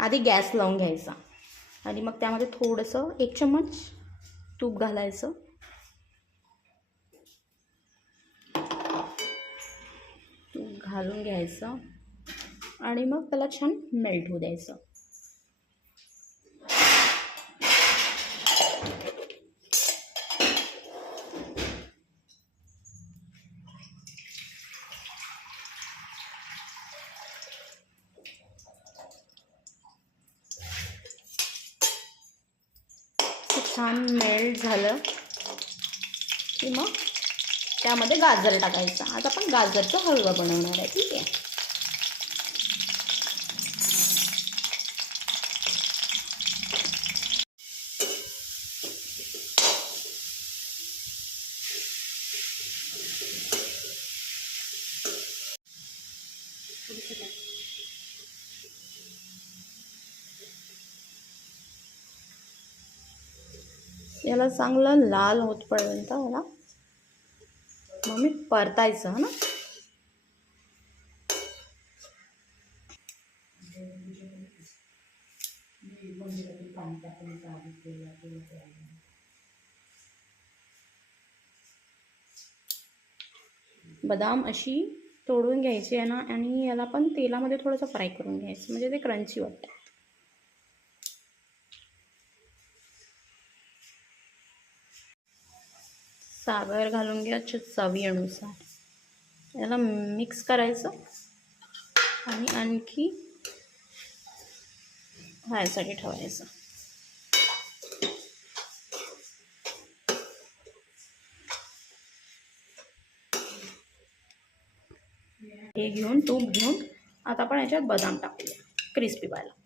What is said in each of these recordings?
आधी गॅस लावून घ्यायचा आणि मग त्यामध्ये थोडंसं 1 चम्मच तूप घालायचं. तूप घालून घ्यायचं आणि मग त्याला छान मेल्ट होऊ द्यायचं. छान मेल्ट झालं की मग त्यामध्ये गाजर टाकायचं. आज आपण गाजरचं हलवा बनवणार आहे. ठीक आहे. याला चांगलं लाल होतपर्यंत याला मग मी परतायचं ना. बदाम अशी तोडून घ्यायची आहे ना आणि याला पण तेलामध्ये थोडंसं फ्राय करून घ्यायचं म्हणजे ते क्रंची वाटतं. साखर घालून घ्या चवीनुसार. याला मिक्स करायचं आणि आणखी ह्यासाठी ठेवायचं. हे घेऊन तूप घेऊन आता आपण याच्यात बदाम टाकूया क्रिस्पी व्हायला.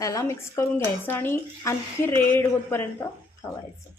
याला मिक्स करून घ्यायचं आणि आणखी रेड होतपर्यंत ठेवायचं.